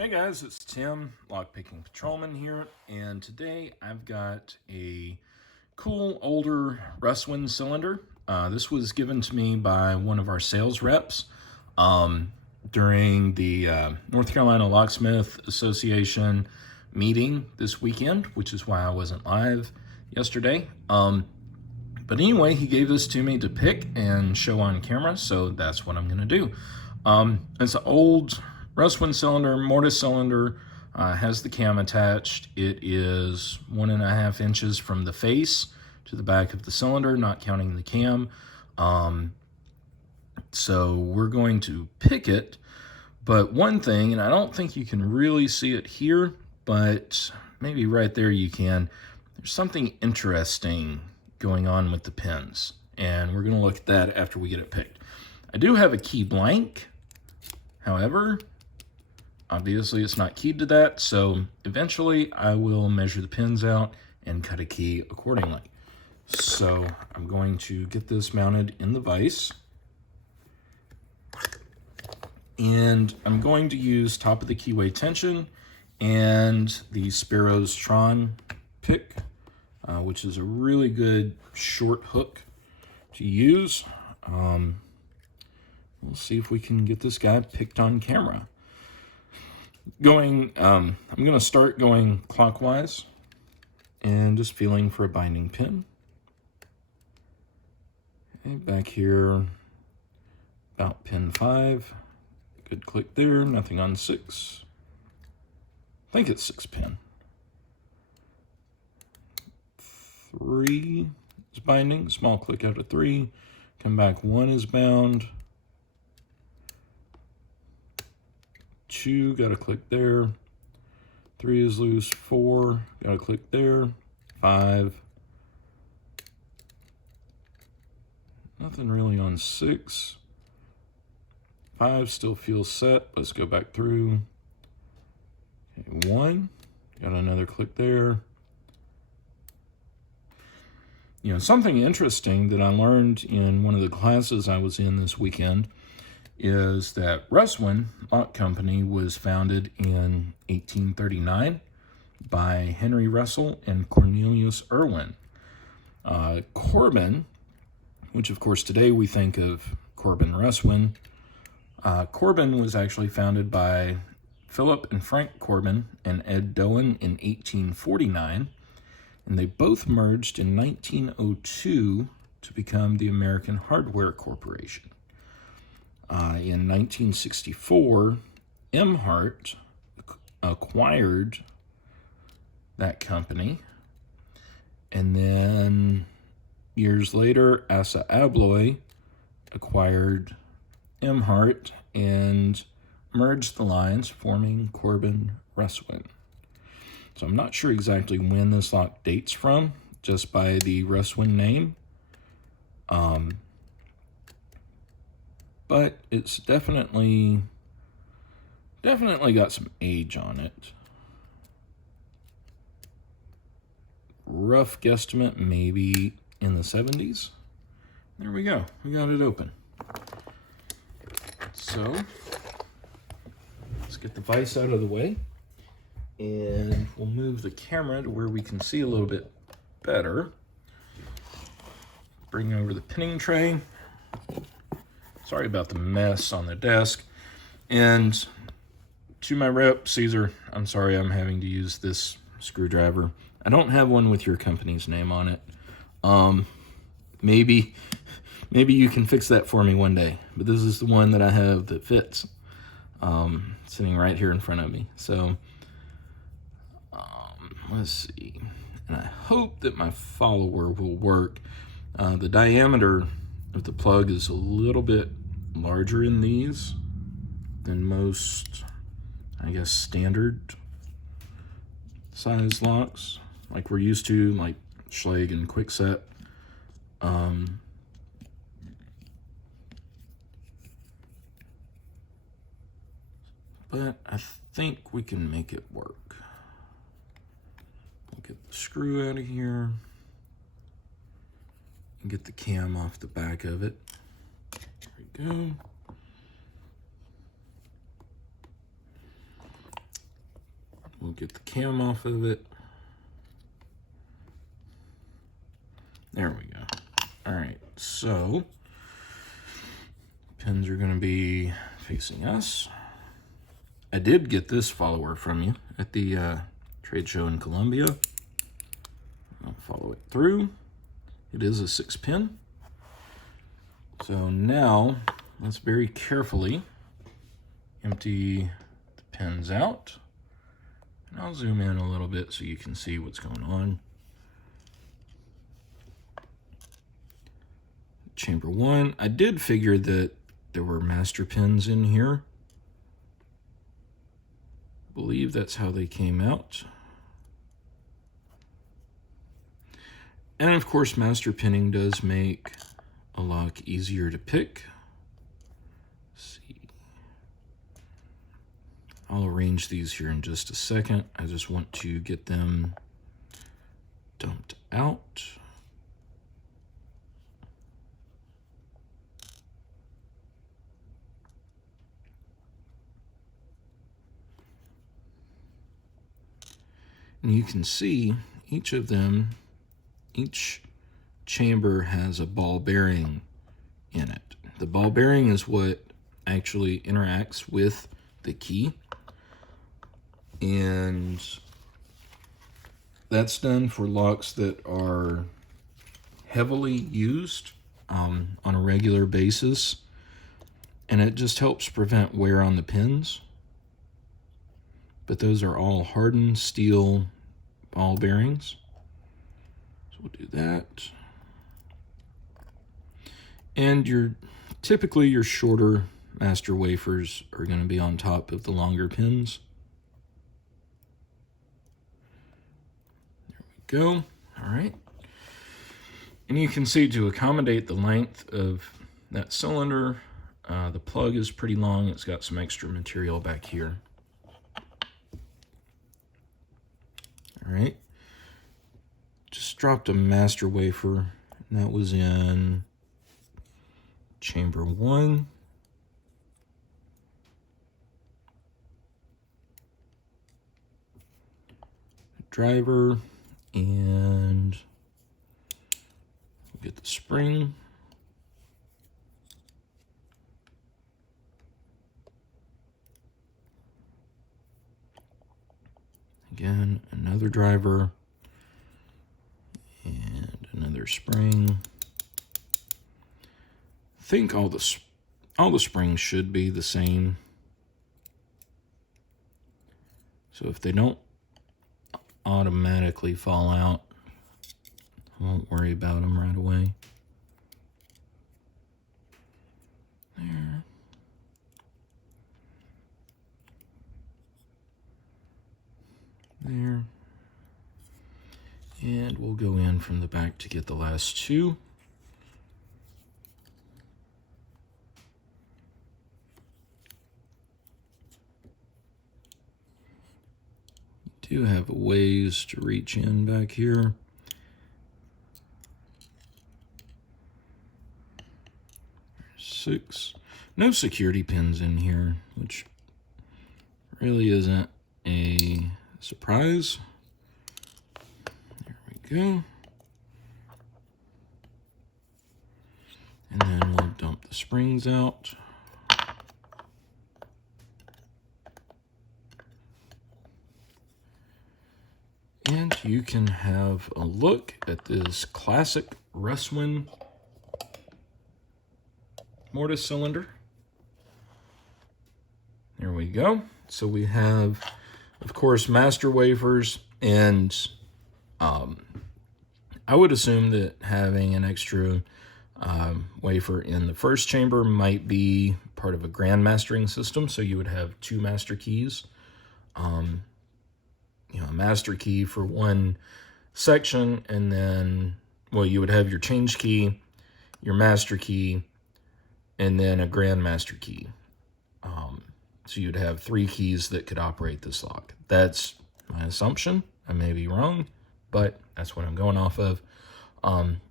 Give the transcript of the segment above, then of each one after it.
Hey guys, it's Tim, Lockpicking Patrolman here, and today I've got a cool older Russwin cylinder. This was given to me by one of our sales reps during the North Carolina Locksmith Association meeting this weekend, which is why I wasn't live yesterday. But anyway, he gave this to me to pick and show on camera, so that's what I'm going to do. It's an old Russwin cylinder, mortise cylinder, has the cam attached. It is 1.5 inches from the face to the back of the cylinder, not counting the cam. So we're going to pick it. But one thing, and I don't think you can really see it here, but maybe right there you can, there's something interesting going on with the pins. And we're going to look at that after we get it picked. I do have a key blank. However, obviously it's not keyed to that, so eventually I will measure the pins out and cut a key accordingly. So I'm going to get this mounted in the vise. And I'm going to use top of the keyway tension and the Sparrow's Tron pick, which is a really good short hook to use. We'll see if we can get this guy picked on camera. I'm going to start going clockwise and just feeling for a binding pin. Okay, back here, about pin 5. Good click there, nothing on 6. I think it's 6 pin. 3 is binding, small click out of 3. Come back, 1 is bound. 2, got to click there. 3 is loose. 4, got to click there. 5. Nothing really on 6. 5 still feels set. Let's go back through. Okay, 1, got another click there. You know, something interesting that I learned in one of the classes I was in this weekend is that Russwin Lock Company was founded in 1839 by Henry Russell and Cornelius Irwin. Corbin, which of course today we think of Corbin Russwin, Corbin was actually founded by Philip and Frank Corbin and Ed Doan in 1849, and they both merged in 1902 to become the American Hardware Corporation. In 1964, Emhart acquired that company, and then years later, Assa Abloy acquired Emhart and merged the lines, forming Corbin Russwin. So I'm not sure exactly when this lock dates from, just by the Russwin name. But it's definitely got some age on it. Rough guesstimate, maybe in the 70s. There we go, we got it open. So, let's get the vise out of the way, and we'll move the camera to where we can see a little bit better. Bring over the pinning tray. Sorry about the mess on the desk. And to my rep, Caesar, I'm sorry I'm having to use this screwdriver. I don't have one with your company's name on it. Maybe you can fix that for me one day. But this is the one that I have that fits. Sitting right here in front of me. So, let's see. And I hope that my follower will work. The diameter of the plug is a little bit larger in these than most, I guess, standard size locks like we're used to, like Schlage and Kwikset. But I think we can make it work. We'll get the screw out of here and get the cam off the back of it. There we go. We'll get the cam off of it. There we go. All right, so pins are going to be facing us. I did get this follower from you at the trade show in Columbia. I'll follow it through. It is a 6-pin. So now let's very carefully empty the pins out. And I'll zoom in a little bit so you can see what's going on. Chamber 1. I did figure that there were master pins in here. I believe that's how they came out. And of course, master pinning does make a lock easier to pick. Let's see. I'll arrange these here in just a second. I just want to get them dumped out. And you can see each of them, each chamber has a ball bearing in it. The ball bearing is what actually interacts with the key. And that's done for locks that are heavily used on a regular basis. And it just helps prevent wear on the pins. But those are all hardened steel ball bearings. So we'll do that. And typically your shorter master wafers are going to be on top of the longer pins. There we go. All right. And you can see to accommodate the length of that cylinder, the plug is pretty long. It's got some extra material back here. All right, just dropped a master wafer, and that was in chamber 1. Driver, and we'll get the spring. Again, another driver and another spring. I think all the springs should be the same. So if they don't automatically fall out, I won't worry about them right away. There. There. And we'll go in from the back to get the last 2. You do have a ways to reach in back here. There's 6. No security pins in here, which really isn't a surprise. There we go. And then we'll dump the springs out. And you can have a look at this classic Russwin mortise cylinder. There we go. So we have, of course, master wafers, and I would assume that having an extra wafer in the first chamber might be part of a grand mastering system, so you would have 2 master keys. A master key for one section, and then, well, you would have your change key, your master key, and then a grand master key. So you'd have 3 keys that could operate this lock. That's my assumption. I may be wrong, but that's what I'm going off of.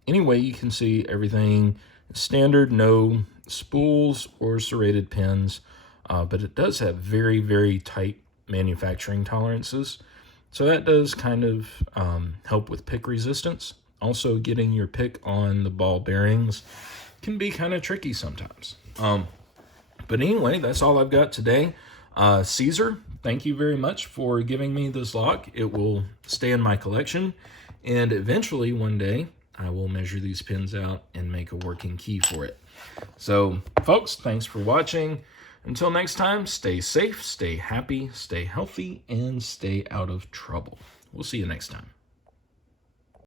Anyway, you can see everything is standard, no spools or serrated pins, but it does have very, very tight manufacturing tolerances. So that does kind of help with pick resistance. Also, getting your pick on the ball bearings can be kind of tricky sometimes. But anyway, that's all I've got today. Caesar, thank you very much for giving me this lock. It will stay in my collection, and eventually one day I will measure these pins out and make a working key for it. So folks, thanks for watching. Until next time, stay safe, stay happy, stay healthy, and stay out of trouble. We'll see you next time.